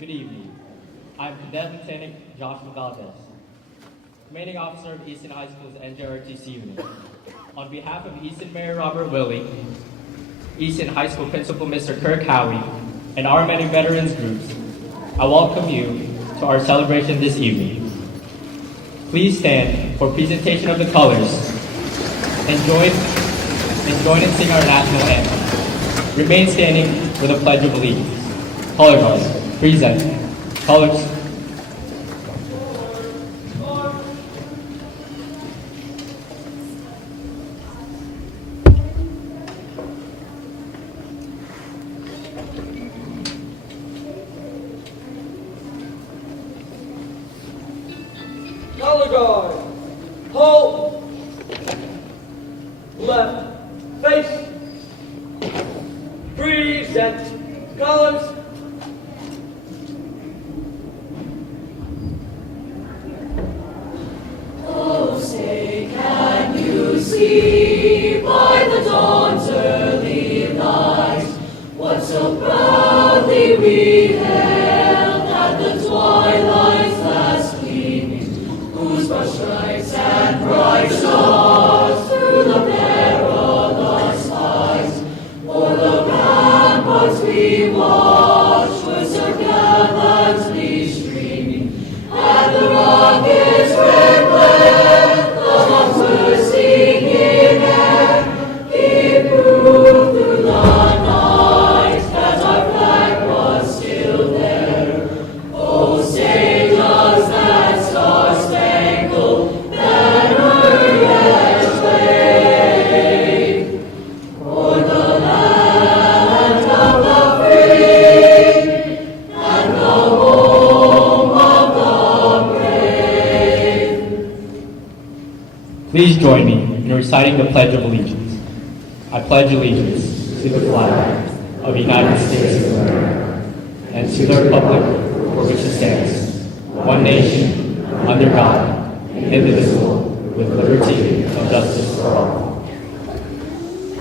Good evening. I'm Cadet Lieutenant Joshua Valdez, Commanding Officer of Easton High School's NJRTC unit. On behalf of Easton Mayor Robert Willie, Easton High School Principal Mr. Kirk Howie, and our many veterans groups, I welcome you to our celebration this evening. Please stand for presentation of the colors and join and sing our national anthem. Remain standing for the Pledge of Allegiance. Color guards, present. Colors. Color guard, hold, left, face, present, colors. Oh, say, can you see by the dawn's early light what so proudly we hailed at the twilight's last gleaming, whose broad stripes and bright stars through the perilous heights o'er the ramparts we watched were so gallantly streaming, and the rockets red glare, the drums were singing air, he proved through the night that our flag was still there. Oh, say does that star-spangled banner yet wave o'er the land of the free and the home of the brave? Please join me in reciting the Pledge of Allegiance. I pledge allegiance to the flag of the United States of America and to the republic for which it stands, one nation, under God, indivisible, with liberty and justice for all.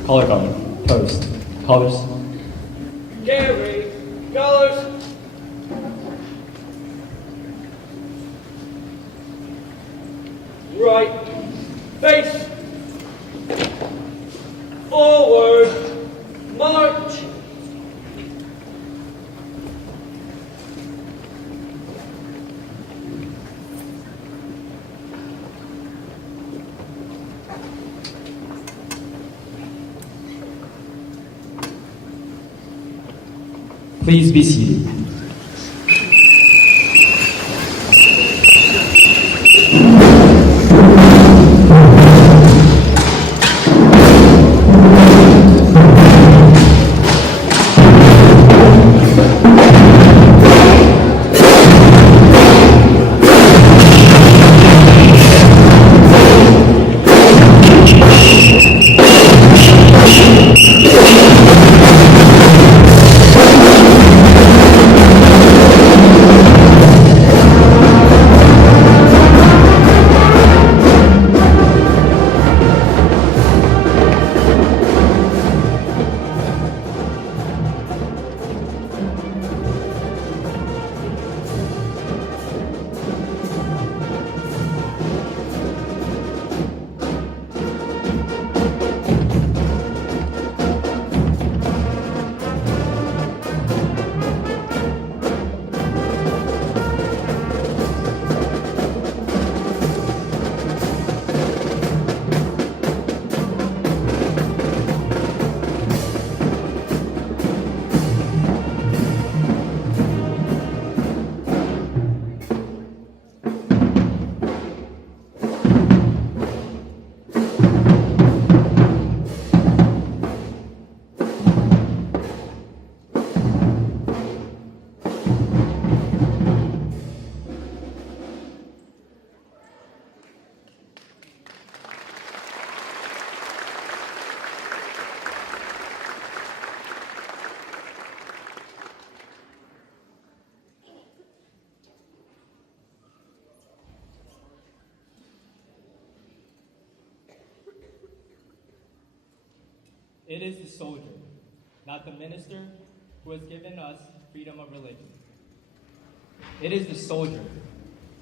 Color guard, post, colors. Carry, colors. Right, face, forward, march. Please be seated. It is the soldier, not the minister, who has given us freedom of religion. It is the soldier,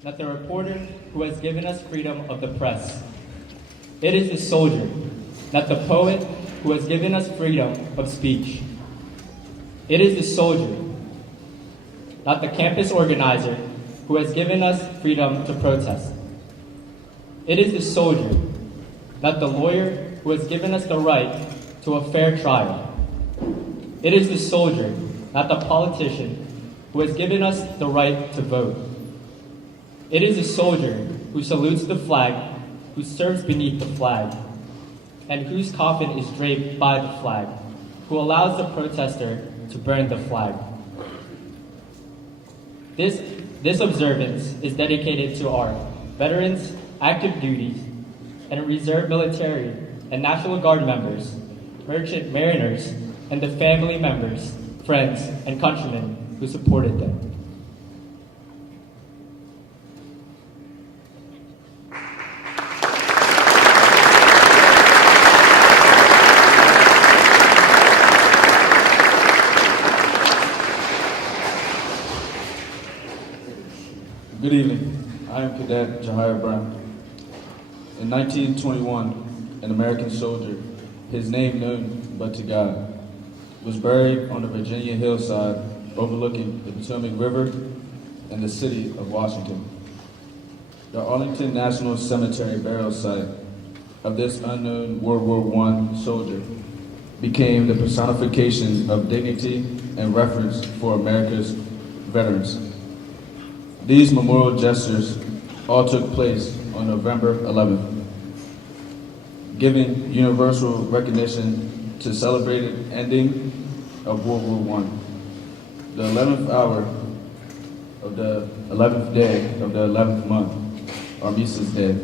not the reporter, who has given us freedom of the press. It is the soldier, not the poet, who has given us freedom of speech. It is the soldier, not the campus organizer, who has given us freedom to protest. It is the soldier, not the lawyer, who has given us the right to a fair trial. It is the soldier, not the politician, who has given us the right to vote. It is the soldier who salutes the flag, who serves beneath the flag, and whose coffin is draped by the flag, who allows the protester to burn the flag. This observance is dedicated to our veterans, active duties, and reserve military and National Guard members, merchant mariners, and the family members, friends, and countrymen who supported them. Good evening. I am Cadet Jahir Brown. In 1921, an American soldier, his name known but to God, was buried on the Virginia hillside overlooking the Potomac River and the city of Washington. The Arlington National Cemetery burial site of this unknown World War I soldier became the personification of dignity and reverence for America's veterans. These memorial gestures all took place on November 11th, giving universal recognition to celebrated ending of World War I, the 11th hour of the 11th day of the 11th month, Armistice Day.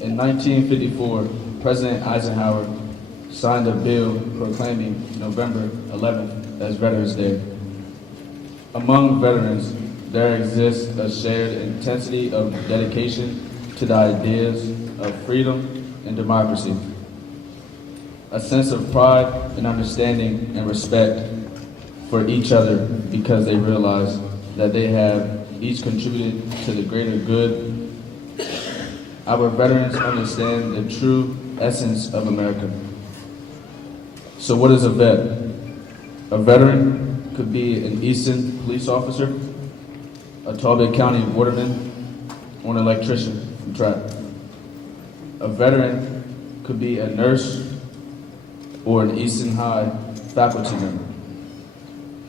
In 1954, President Eisenhower signed a bill proclaiming November 11th as Veterans Day. Among veterans, there exists a shared intensity of dedication to the ideas of freedom and democracy, a sense of pride and understanding and respect for each other because they realize that they have each contributed to the greater good. Our veterans understand the true essence of America. So what is a vet? A veteran could be an Easton police officer, a Talbot County waterman, or an electrician from track. A veteran could be a nurse or an Easton High faculty member.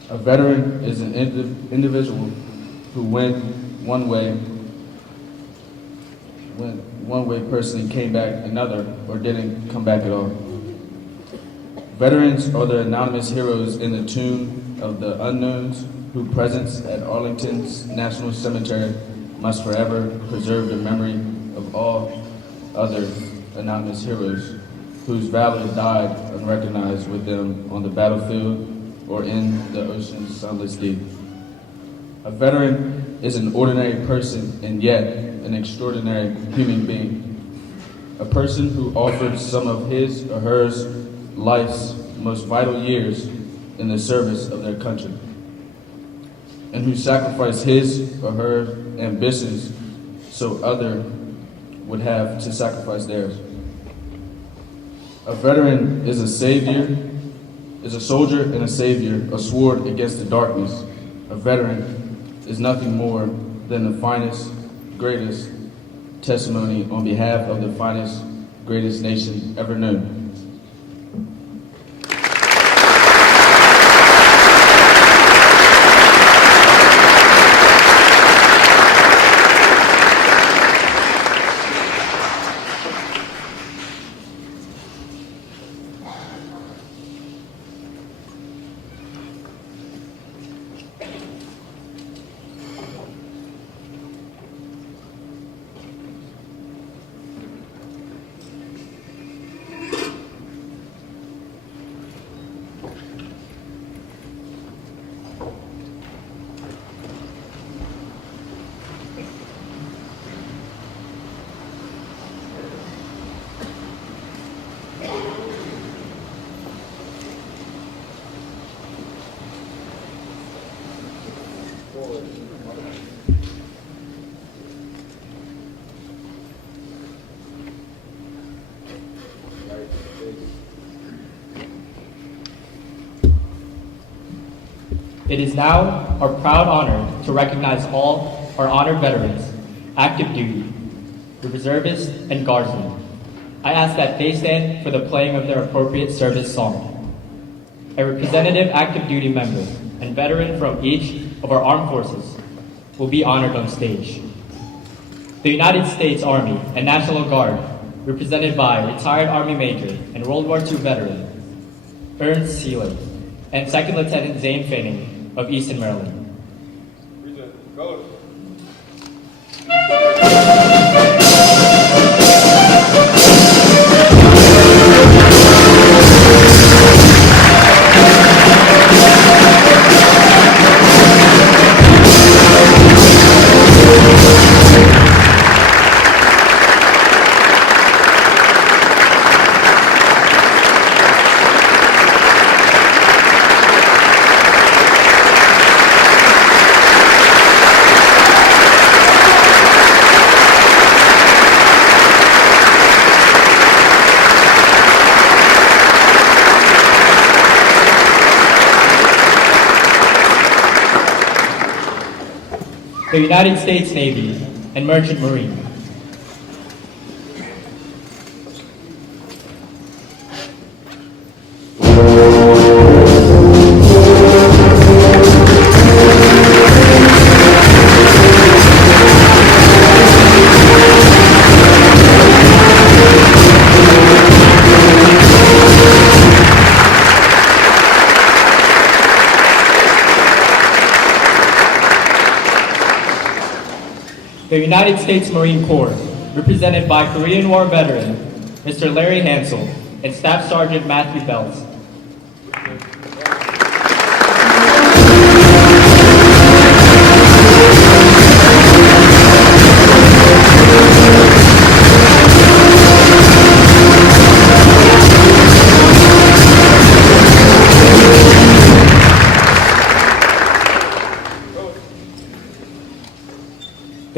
A veteran is an individual who went one way person came back another or didn't come back at all. Veterans are the anonymous heroes in the tomb of the unknowns whose presence at Arlington's National Cemetery must forever preserve the memory of all other anonymous heroes whose valor died unrecognized with them on the battlefield or in the ocean's sunless deep. A veteran is an ordinary person and yet an extraordinary human being. A person who offered some of his or her life's most vital years in the service of their country, and who sacrificed his or her ambitions so others would have to sacrifice theirs. A veteran is a savior, is a soldier and a savior, a sword against the darkness. A veteran is nothing more than the finest, greatest testimony on behalf of the finest, greatest nation ever known. It is now our proud honor to recognize all our honored veterans, active duty, the reservists, and guardsmen. I ask that they stand for the playing of their appropriate service song. A representative active duty member and veteran from each of our armed forces will be honored on stage. The United States Army and National Guard, represented by retired Army Major and World War II veteran Ernst Seeler and Second Lieutenant Zane Fanning of Easton, Maryland. The United States Navy and Merchant Marine. The United States Marine Corps, represented by Korean War veteran Mr. Larry Hansel and Staff Sergeant Matthew Bells.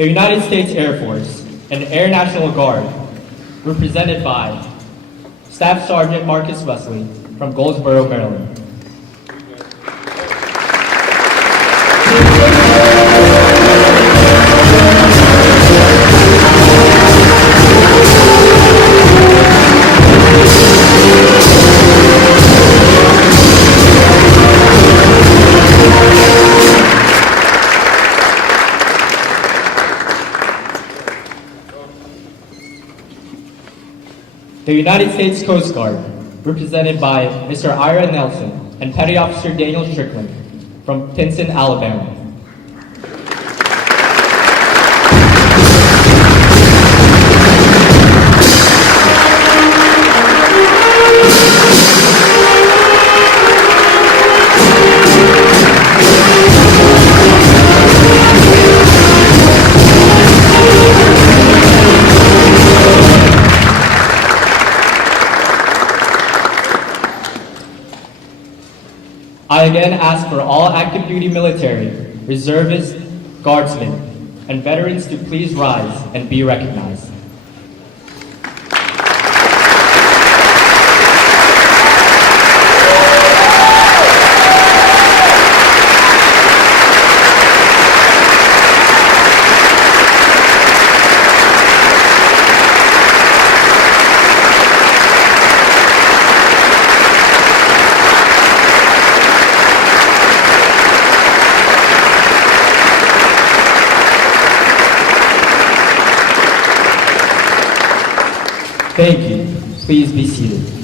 The United States Air Force and Air National Guard, represented by Staff Sergeant Marcus Wesley from Goldsboro, Maryland. The United States Coast Guard, represented by Mr. Ira Nelson and Petty Officer Daniel Strickland from Pinson, Alabama. I again ask for all active duty military, reservists, guardsmen, and veterans to please rise and be recognized. Thank you. Please be seated.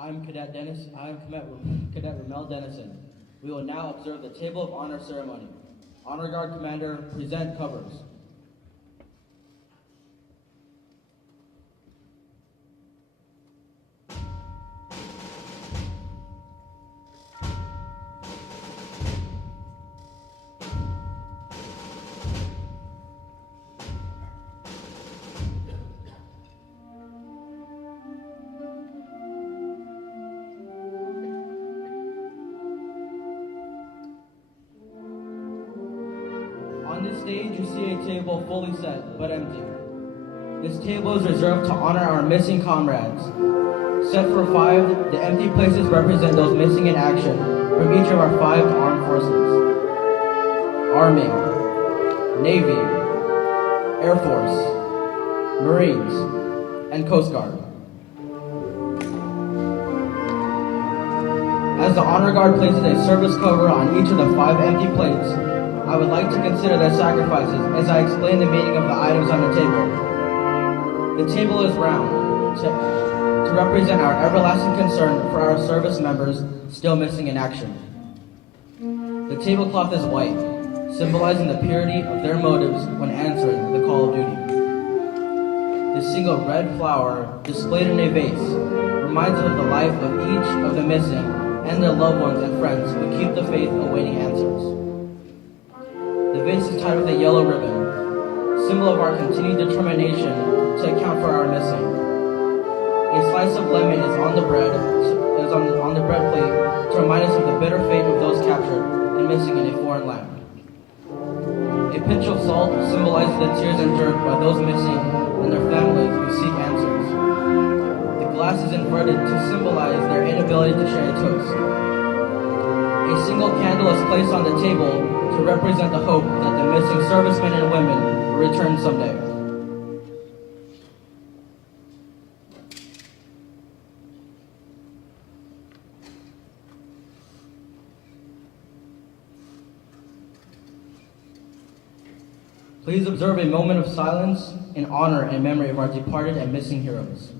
I'm Cadet Ramel Dennison. We will now observe the Table of Honor ceremony. Honor Guard Commander, present covers. On this stage, you see a table fully set, but empty. This table is reserved to honor our missing comrades. Set for 5, the empty places represent those missing in action from each of our 5 armed forces. Army, Navy, Air Force, Marines, and Coast Guard. As the Honor Guard places a service cover on each of the 5 empty plates, I would like to consider their sacrifices as I explain the meaning of the items on the table. The table is round to represent our everlasting concern for our service members still missing in action. The tablecloth is white, symbolizing the purity of their motives when answering the call of duty. The single red flower displayed in a vase reminds us of the life of each of the missing and their loved ones and friends who keep the faith awaiting answers. The vase is tied with a yellow ribbon, symbol of our continued determination to account for our missing. A slice of lemon is on the bread plate to remind us of the bitter fate of those captured and missing in a foreign land. A pinch of salt symbolizes the tears endured by those missing and their families who seek answers. The glass is inverted to symbolize their inability to share a toast. A single candle is placed on the table to represent the hope that the missing servicemen and women will return someday. Please observe a moment of silence in honor and memory of our departed and missing heroes.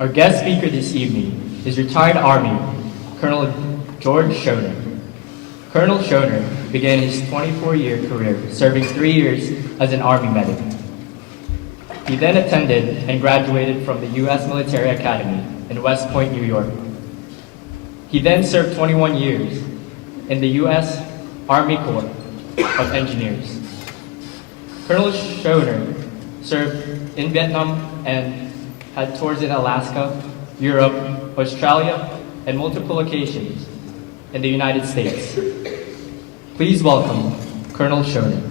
Our guest speaker this evening is retired Army Colonel George Schoner. Colonel Schoner began his 24-year career serving 3 years as an Army medic. He then attended and graduated from the U.S. Military Academy in West Point, New York. He then served 21 years in the U.S. Army Corps of Engineers. Colonel Schoner served in Vietnam and had tours in Alaska, Europe, Australia, and multiple locations in the United States. Please welcome Colonel Schoner.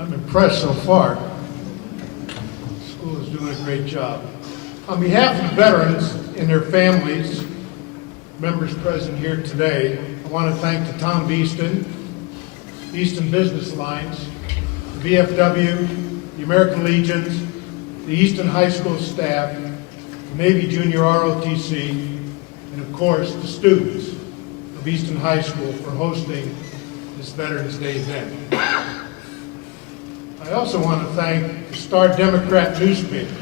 I'm impressed so far. School is doing a great job. On behalf of the veterans and their families, members present here today, I want to thank the Town of Easton, Easton Business Alliance, the VFW, the American Legions, the Easton High School staff, the Navy Junior ROTC, and of course the students of Easton High School for hosting this Veterans Day event. I also want to thank the Star Democrat newspaper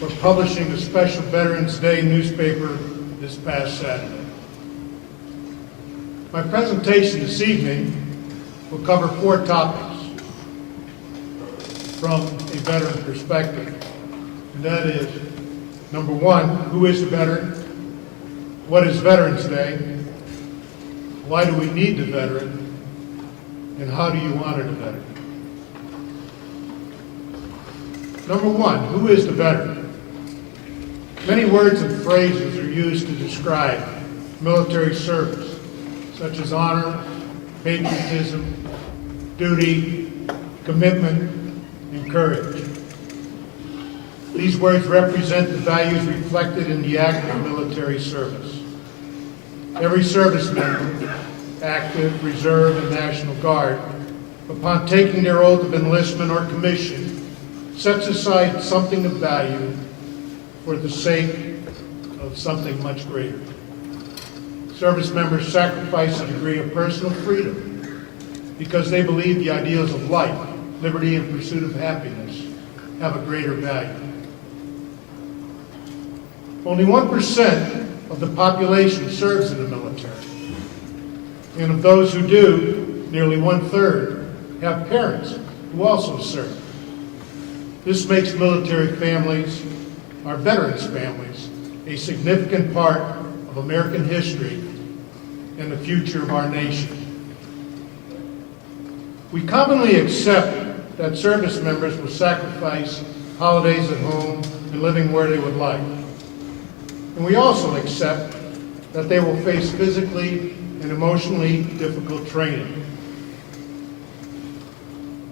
for publishing the special Veterans Day newspaper this past Saturday. My presentation this evening will cover 4 topics from a veteran perspective. And that is, number 1, who is a veteran? What is Veterans Day? Why do we need the veteran? And how do you honor the veteran? Number 1, who is the veteran? Many words and phrases are used to describe military service, such as honor, patriotism, duty, commitment, and courage. These words represent the values reflected in the act of military service. Every service member, active, reserve, and National Guard, upon taking their oath of enlistment or commission, sets aside something of value for the sake of something much greater. Service members sacrifice a degree of personal freedom because they believe the ideals of life, liberty, and pursuit of happiness have a greater value. Only 1% of the population serves in the military. And of those who do, nearly 1/3 have parents who also serve. This makes military families, our veterans' families, a significant part of American history and the future of our nation. We commonly accept that service members will sacrifice holidays at home and living where they would like. And we also accept that they will face physically and emotionally difficult training.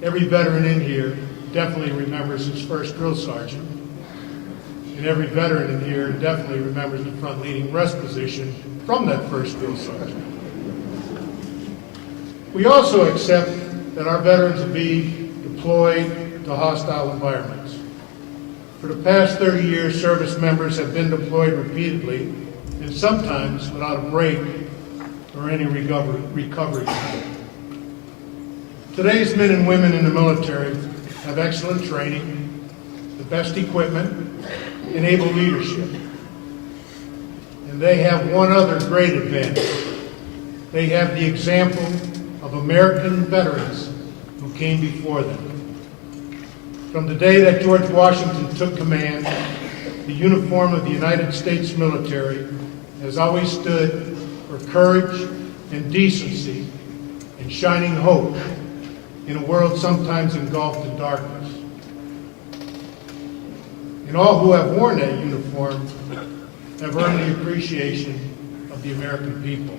Every veteran in here definitely remembers his first drill sergeant, and every veteran in here definitely remembers the front leading rest position from that first drill sergeant. We also accept that our veterans will be deployed to hostile environments. For the past 30 years, service members have been deployed repeatedly, and sometimes without a break or any recovery. Today's men and women in the military have excellent training, the best equipment, and able leadership. And they have one other great advantage. They have the example of American veterans who came before them. From the day that George Washington took command, the uniform of the United States military has always stood for courage and decency and shining hope in a world sometimes engulfed in darkness. And all who have worn that uniform have earned the appreciation of the American people.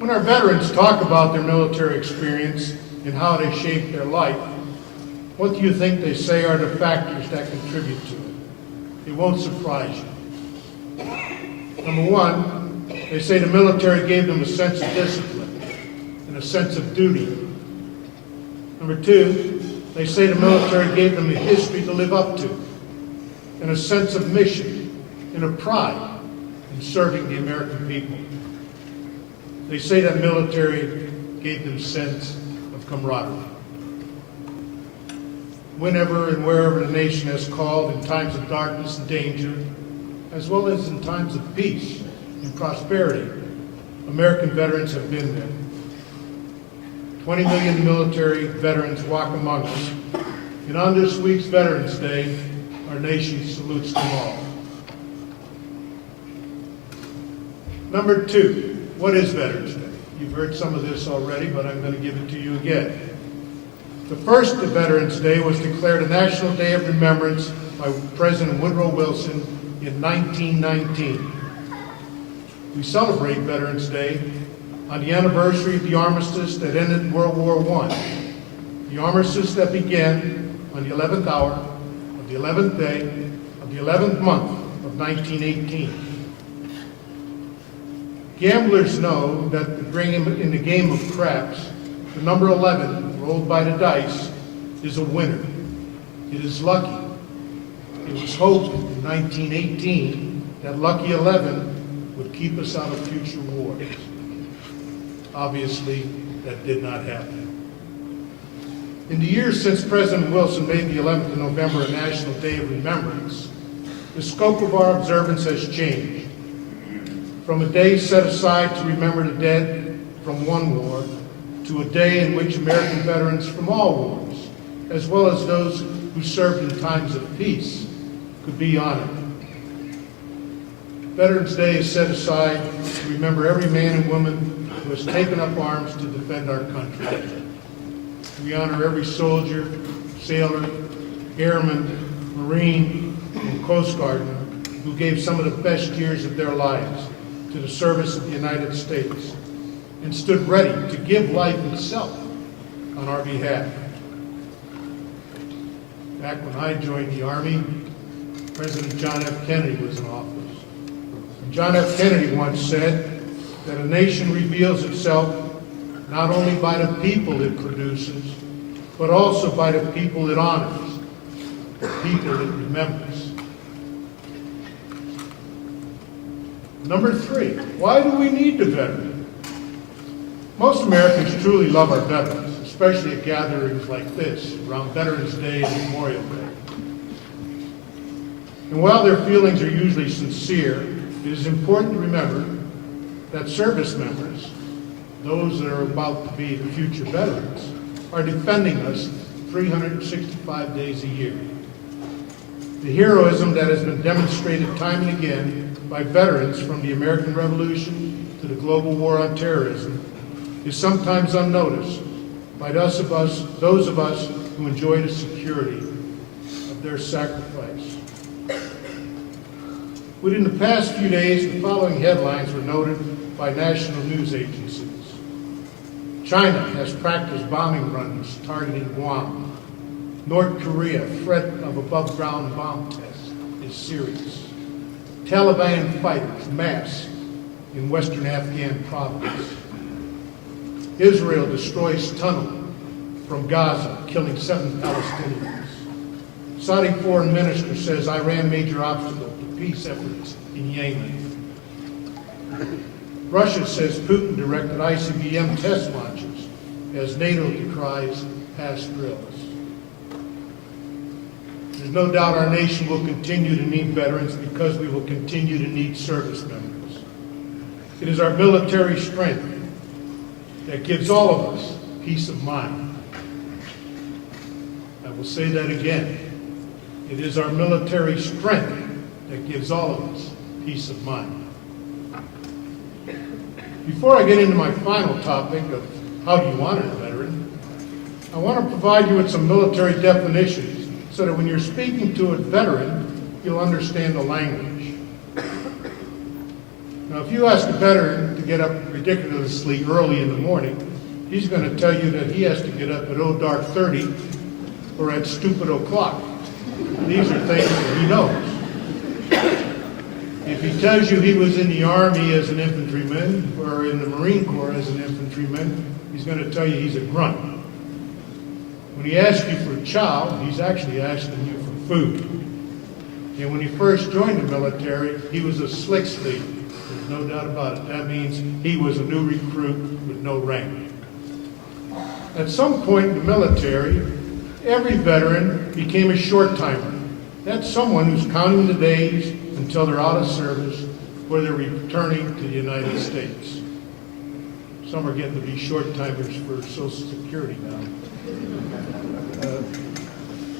When our veterans talk about their military experience and how they shaped their life, what do you think they say are the factors that contribute to it? It won't surprise you. Number 1, they say the military gave them a sense of discipline and a sense of duty. Number 2, they say the military gave them a history to live up to. and a sense of mission and a pride in serving the American people. They say that military gave them a sense of camaraderie. Whenever and wherever the nation has called in times of darkness and danger, as well as in times of peace and prosperity, American veterans have been there. 20 million military veterans walk among us, and on this week's Veterans Day, our nation salutes them all. Number 2, what is Veterans Day? You've heard some of this already, but I'm going to give it to you again. The first of Veterans Day was declared a National Day of Remembrance by President Woodrow Wilson in 1919. We celebrate Veterans Day on the anniversary of the armistice that ended World War I, the armistice that began on the 11th hour of the 11th day of the 11th month of 1918. Gamblers know that in the game of craps, the number 11 rolled by the dice is a winner. It is lucky. It was hoped in 1918 that lucky 11 would keep us out of future wars. Obviously, that did not happen. In the years since President Wilson made the 11th of November a National Day of Remembrance, the scope of our observance has changed. From a day set aside to remember the dead from one war, to a day in which American veterans from all wars, as well as those who served in times of peace, could be honored. Veterans Day is set aside to remember every man and woman who has taken up arms to defend our country. We honor every soldier, sailor, airman, Marine, and Coast Guardman who gave some of the best years of their lives to the service of the United States and stood ready to give life itself on our behalf. Back when I joined the Army, President John F. Kennedy was in office. And John F. Kennedy once said that a nation reveals itself not only by the people it produces, but also by the people it honors, the people it remembers. Number 3, why do we need the veteran? Most Americans truly love our veterans, especially at gatherings like this, around Veterans Day and Memorial Day. And while their feelings are usually sincere, it is important to remember that service members, those that are about to be the future veterans, are defending us 365 days a year. The heroism that has been demonstrated time and again by veterans from the American Revolution to the global war on terrorism is sometimes unnoticed by those of us who enjoy the security of their sacrifice. Within the past few days, the following headlines were noted by national news agencies. China has practiced bombing runs targeting Guam. North Korea, threat of above-ground bomb test is serious. Taliban fighters mass in western Afghan province. Israel destroys tunnel from Gaza, killing 7 Palestinians. Saudi foreign minister says Iran major obstacle to peace efforts in Yemen. Russia says Putin directed ICBM test launches as NATO decries past drills. There's no doubt our nation will continue to need veterans because we will continue to need service members. It is our military strength that gives all of us peace of mind. I will say that again. It is our military strength that gives all of us peace of mind. Before I get into my final topic of how do you honor a veteran, I want to provide you with some military definitions so that when you're speaking to a veteran, you'll understand the language. Now, if you ask a veteran to get up ridiculously early in the morning, he's going to tell you that he has to get up at dark 30 or at stupid o'clock. These are things that he knows. If he tells you he was in the Army as an infantryman or in the Marine Corps as an infantryman, he's going to tell you he's a grunt. When he asks you for chow, he's actually asking you for food. And when he first joined the military, he was a slick sleeve. There's no doubt about it. That means he was a new recruit with no rank. At some point in the military, every veteran became a short-timer. That's someone who's counting the days until they're out of service or they're returning to the United States. Some are getting to be short-timers for Social Security now.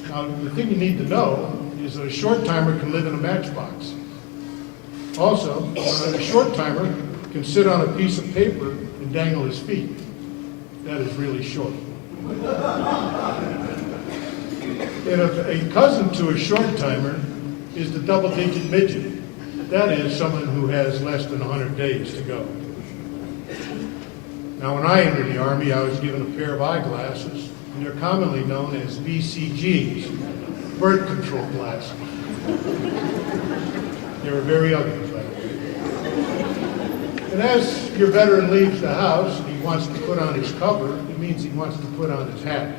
Now, the thing you need to know is that a short-timer can live in a matchbox. Also, a short-timer can sit on a piece of paper and dangle his feet. That is really short. And a cousin to a short-timer is the double-digit midget. That is someone who has less than 100 days to go. Now, when I entered the Army, I was given a pair of eyeglasses, and they're commonly known as BCGs, birth control glasses. They were very ugly, by the way. And as your veteran leaves the house and he wants to put on his cover, it means he wants to put on his hat.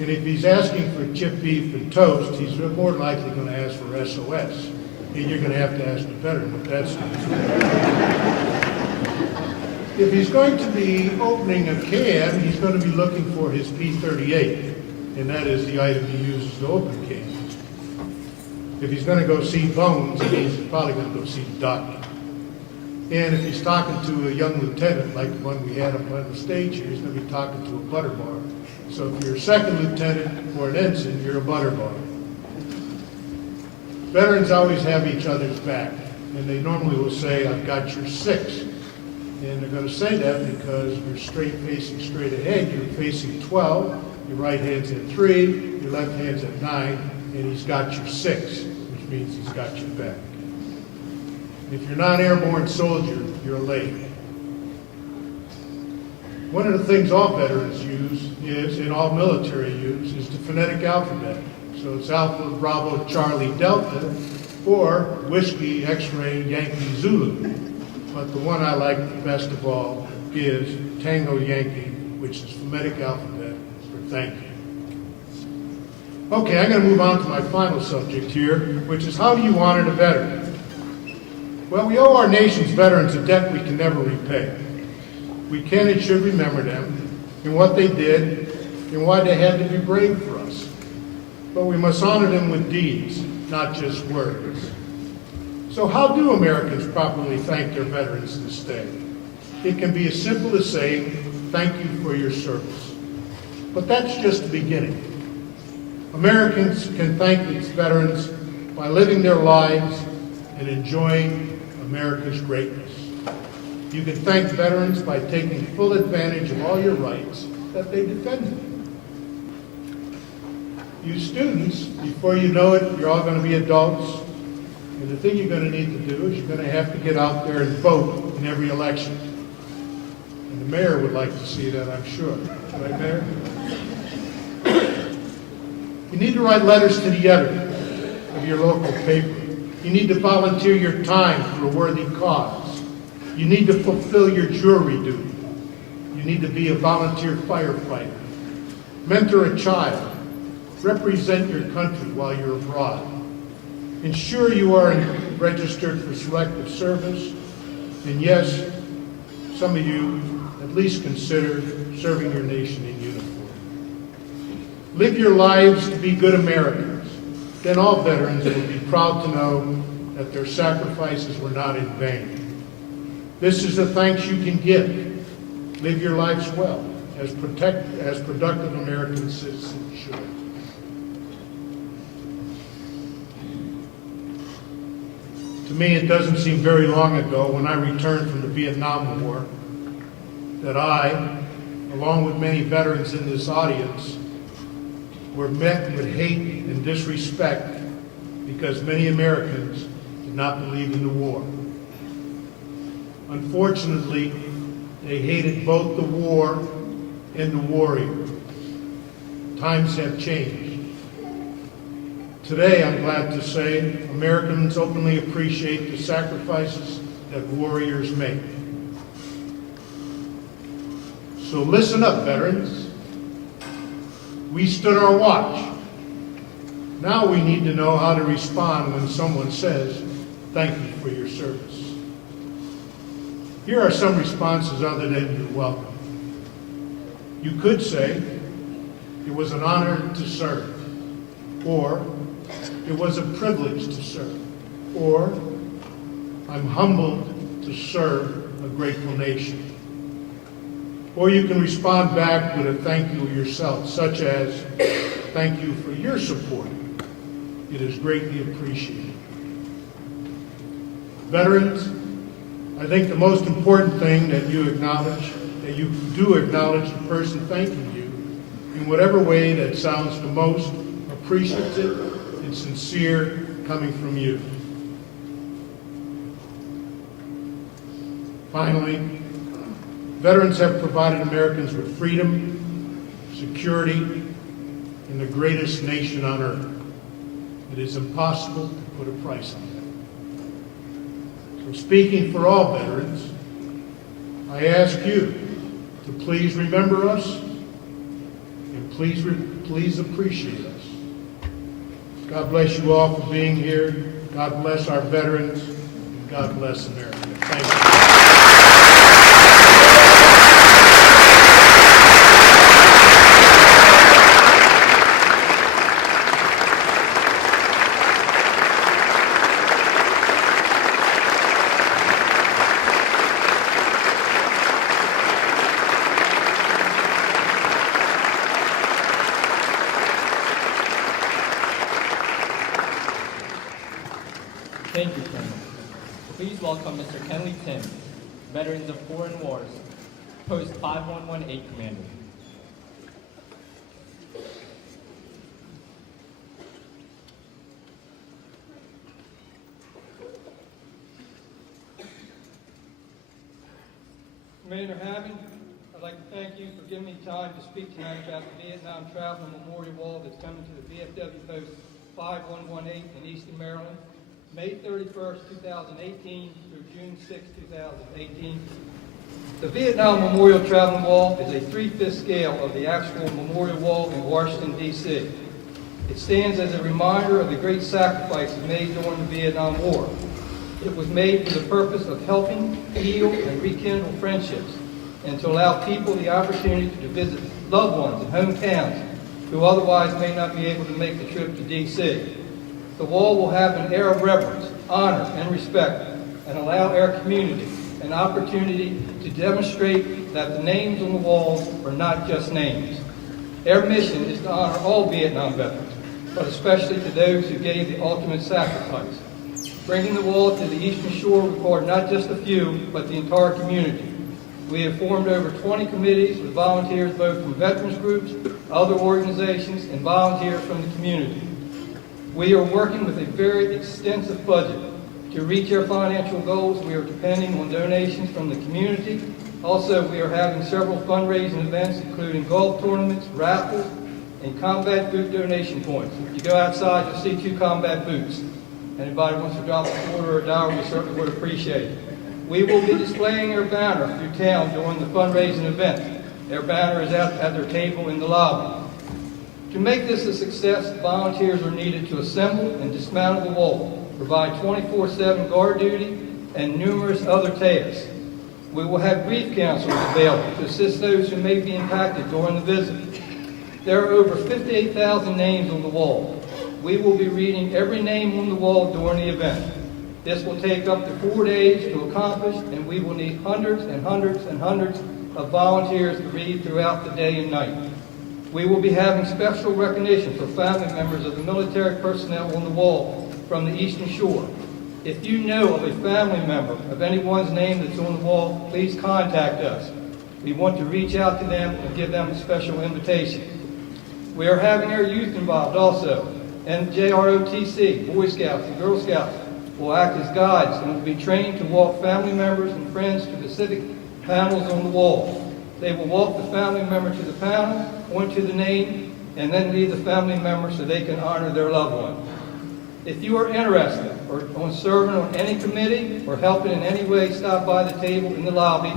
And if he's asking for chipped beef and toast, he's more likely going to ask for SOS. And you're going to have to ask the veteran what that stands for. If he's going to be opening a can, he's going to be looking for his P38, and that is the item he uses to open cans. If he's going to go see bones, he's probably going to go see the doctor. And if he's talking to a young lieutenant, like the one we had up on the stage here, he's going to be talking to a butter bar. So if you're a second lieutenant or an ensign, you're a butter bar. Veterans always have each other's back, and they normally will say, "I've got your 6." And they're going to say that because you're facing straight ahead. You're facing 12, your right hand's at 3, your left hand's at 9, and he's got your 6, which means he's got your back. If you're not an airborne soldier, you're late. One of the things all veterans use is, and all military use, is the phonetic alphabet. So it's Alpha, Bravo, Charlie, Delta, or Whiskey, X-Ray, Yankee, Zulu. But the one I like best of all is Tango Yankee, which is phonetic alphabet for thank you. Okay, I'm going to move on to my final subject here, which is how do you honor the veteran? Well, we owe our nation's veterans a debt we can never repay. We can and should remember them and what they did and why they had to be brave for us. But we must honor them with deeds, not just words. So how do Americans properly thank their veterans this day? It can be as simple as saying, "Thank you for your service." But that's just the beginning. Americans can thank its veterans by living their lives and enjoying America's greatness. You can thank veterans by taking full advantage of all your rights that they defended. You students, before you know it, you're all going to be adults. And the thing you're going to need to do is you're going to have to get out there and vote in every election. And the mayor would like to see that, I'm sure. Right, Mayor? You need to write letters to the editor of your local paper. You need to volunteer your time for a worthy cause. You need to fulfill your jury duty. You need to be a volunteer firefighter. Mentor a child. Represent your country while you're abroad. Ensure you are registered for selective service. And yes, some of you at least consider serving your nation in uniform. Live your lives to be good Americans. Then all veterans will be proud to know that their sacrifices were not in vain. This is the thanks you can give. Live your lives well, as productive American citizens should. To me, it doesn't seem very long ago when I returned from the Vietnam War that I, along with many veterans in this audience, were met with hate and disrespect because many Americans did not believe in the war. Unfortunately, they hated both the war and the warrior. Times have changed. Today, I'm glad to say, Americans openly appreciate the sacrifices that warriors make. So listen up, veterans. We stood our watch. Now we need to know how to respond when someone says, "Thank you for your service." Here are some responses other than "you're welcome." You could say, "It was an honor to serve," or "It was a privilege to serve," or "I'm humbled to serve a grateful nation." Or you can respond back with a thank you yourself, such as, "Thank you for your support. It is greatly appreciated." Veterans, I think the most important thing that you acknowledge, that you do acknowledge the person thanking you in whatever way that sounds the most appreciative and sincere coming from you. Finally, veterans have provided Americans with freedom, security, and the greatest nation on earth. It is impossible to put a price on that. So speaking for all veterans, I ask you to please remember us and please appreciate us. God bless you all for being here. God bless our veterans. And God bless America. Thank you. Thank you, Colonel. Please welcome Mr. Kenley Tim, Veterans of Foreign Wars, Post 5118 Commander. Commander Hammond, I'd like to thank you for giving me time to speak tonight about the Vietnam Travel Memorial Wall that's coming to the VFW Post 5118 in Easton, Maryland, May 31st, 2018 through June 6, 2018. The Vietnam Memorial Traveling Wall is a 3/5 scale of the actual memorial wall in Washington, D.C. It stands as a reminder of the great sacrifices made during the Vietnam War. It was made for the purpose of helping heal and rekindle friendships and to allow people the opportunity to visit loved ones in hometowns who otherwise may not be able to make the trip to D.C. The wall will have an air of reverence, honor, and respect, and allow our community an opportunity to demonstrate that the names on the walls are not just names. Our mission is to honor all Vietnam veterans, but especially to those who gave the ultimate sacrifice. Bringing the wall to the Eastern Shore required not just a few, but the entire community. We have formed over 20 committees with volunteers both from veterans groups, other organizations, and volunteers from the community. We are working with a very extensive budget. To reach our financial goals, we are depending on donations from the community. Also, we are having several fundraising events, including golf tournaments, raffles, and combat boot donation points. If you go outside, you'll see 2 combat boots. Anybody wants to drop a quarter or a dollar, we certainly would appreciate it. We will be displaying our banner through town during the fundraising event. Our banner is out at their table in the lobby. To make this a success, volunteers are needed to assemble and dismantle the wall, provide 24/7 guard duty, and numerous other tasks. We will have grief counselors available to assist those who may be impacted during the visit. There are over 58,000 names on the wall. We will be reading every name on the wall during the event. This will take up to 4 days to accomplish, and we will need hundreds and hundreds and hundreds of volunteers to read throughout the day and night. We will be having special recognition for family members of the military personnel on the wall from the Eastern Shore. If you know of a family member of anyone's name that's on the wall, please contact us. We want to reach out to them and give them a special invitation. We are having our youth involved also, and JROTC, Boy Scouts and Girl Scouts, will act as guides and will be trained to walk family members and friends to the civic panels on the wall. They will walk the family member to the panel, onto the name, and then leave the family member so they can honor their loved one. If you are interested or on serving on any committee or helping in any way, stop by the table in the lobby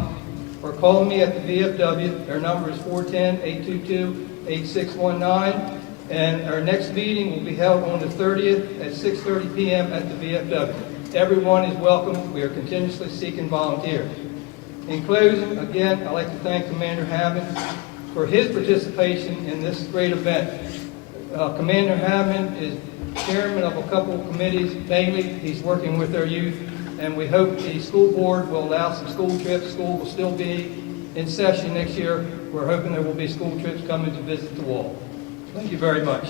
or call me at the VFW. Our number is 410-822-8619, And our next meeting will be held on the 30th at 6:30 p.m. at the VFW. Everyone is welcome. We are continuously seeking volunteers. In closing, again, I'd like to thank Commander Hammond for his participation in this great event. Commander Hammond is chairman of a couple of committees. Mainly, he's working with our youth, and we hope the school board will allow some school trips. School will still be in session next year. We're hoping there will be school trips coming to visit the wall. Thank you very much.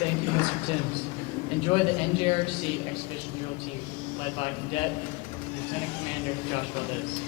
Thank you, Mr. Timms. Enjoy the NJRC Expedition Drill Team, led by Cadet Lieutenant Commander Josh Valdez.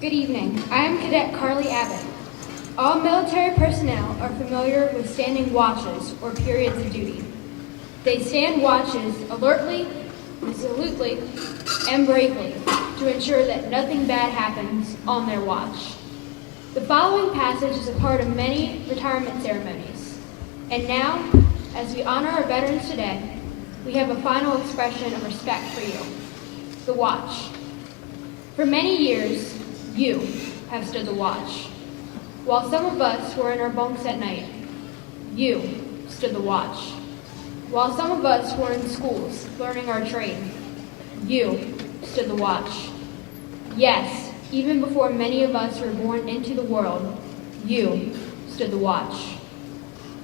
Good evening. I am Cadet Carly Abbott. All military personnel are familiar with standing watches or periods of duty. They stand watches alertly, resolutely, and bravely to ensure that nothing bad happens on their watch. The following passage is a part of many retirement ceremonies. And now, as we honor our veterans today, we have a final expression of respect for you, the watch. For many years, you have stood the watch. While some of us were in our bunks at night, you stood the watch. While some of us were in schools learning our trade, you stood the watch. Yes, even before many of us were born into the world, you stood the watch.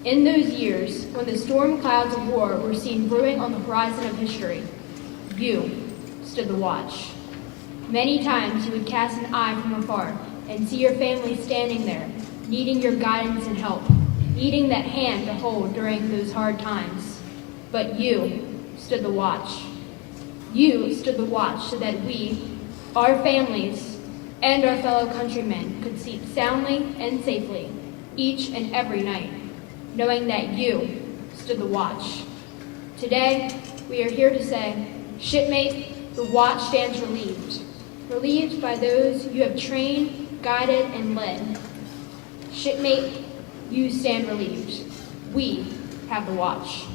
In those years, when the storm clouds of war were seen brewing on the horizon of history, you stood the watch. Many times you would cast an eye from afar and see your family standing there, needing your guidance and help, needing that hand to hold during those hard times. But you stood the watch. You stood the watch so that we, our families, and our fellow countrymen could sleep soundly and safely each and every night, knowing that you stood the watch. Today, we are here to say, shipmate, the watch stands relieved. Relieved by those you have trained, guided, and led. Shipmate, you stand relieved. We have the watch.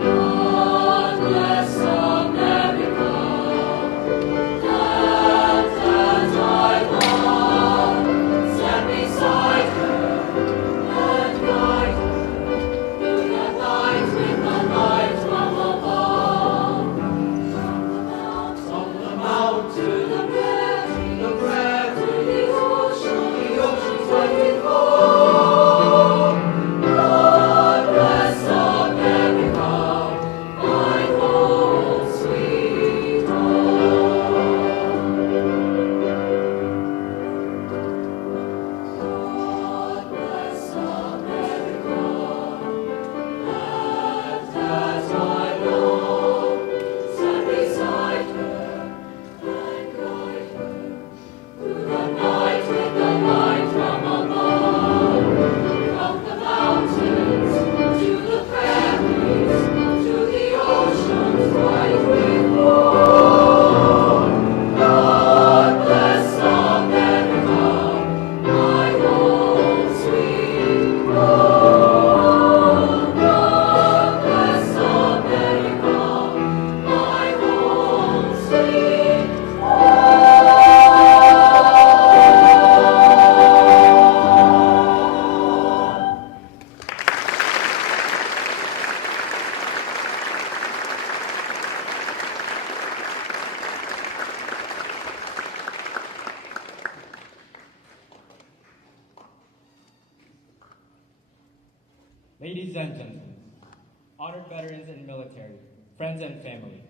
God bless America, land that I love. Stand beside her and guide her through the night with the light from above. From the mount to the prairie, to the ocean's wide flow. God bless America, my home sweet home. God bless America, land that I love. Stand beside her and guide her through the night with the light from above. From the mountains to the prairies, to the ocean's wide flow. God bless America, my home sweet home. God bless America, my home sweet home. Ladies and gentlemen, honored veterans and military, friends and family,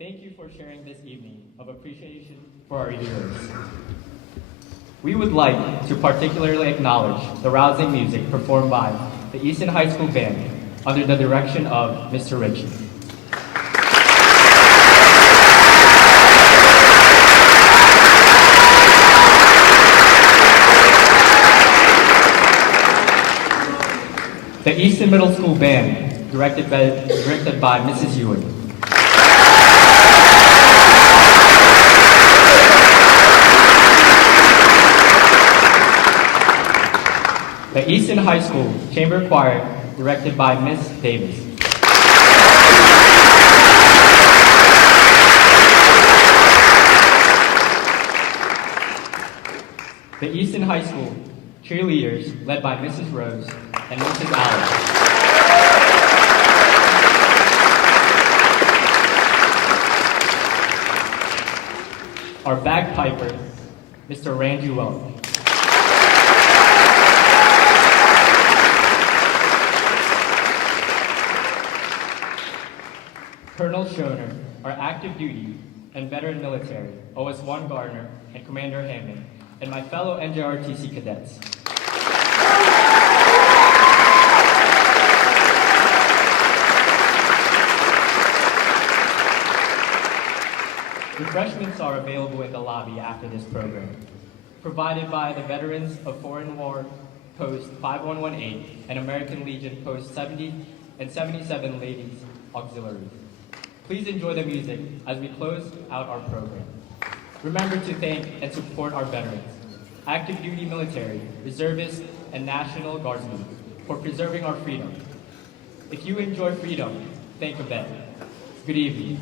thank you for sharing this evening of appreciation for our heroes. We would like to particularly acknowledge the rousing music performed by the Easton High School Band under the direction of Mr. Ritchie. The Easton Middle School Band, directed by Mrs. Ewing. The Easton High School Chamber Choir, directed by Miss Davis. The Easton High School cheerleaders, led by Mrs. Rose and Mrs. Allen. Our bagpiper, Mr. Randy Welch. Colonel Schoner, our active duty and veteran military, OS-1 Gardner and Commander Hammond, and my fellow NJRTC cadets. Refreshments are available in the lobby after this program, provided by the Veterans of Foreign War Post 5118 and American Legion Post 70 and 77 Ladies Auxiliaries. Please enjoy the music as we close out our program. Remember to thank and support our veterans, active duty military, reservists, and National Guardsmen for preserving our freedom. If you enjoy freedom, think of them. Good evening.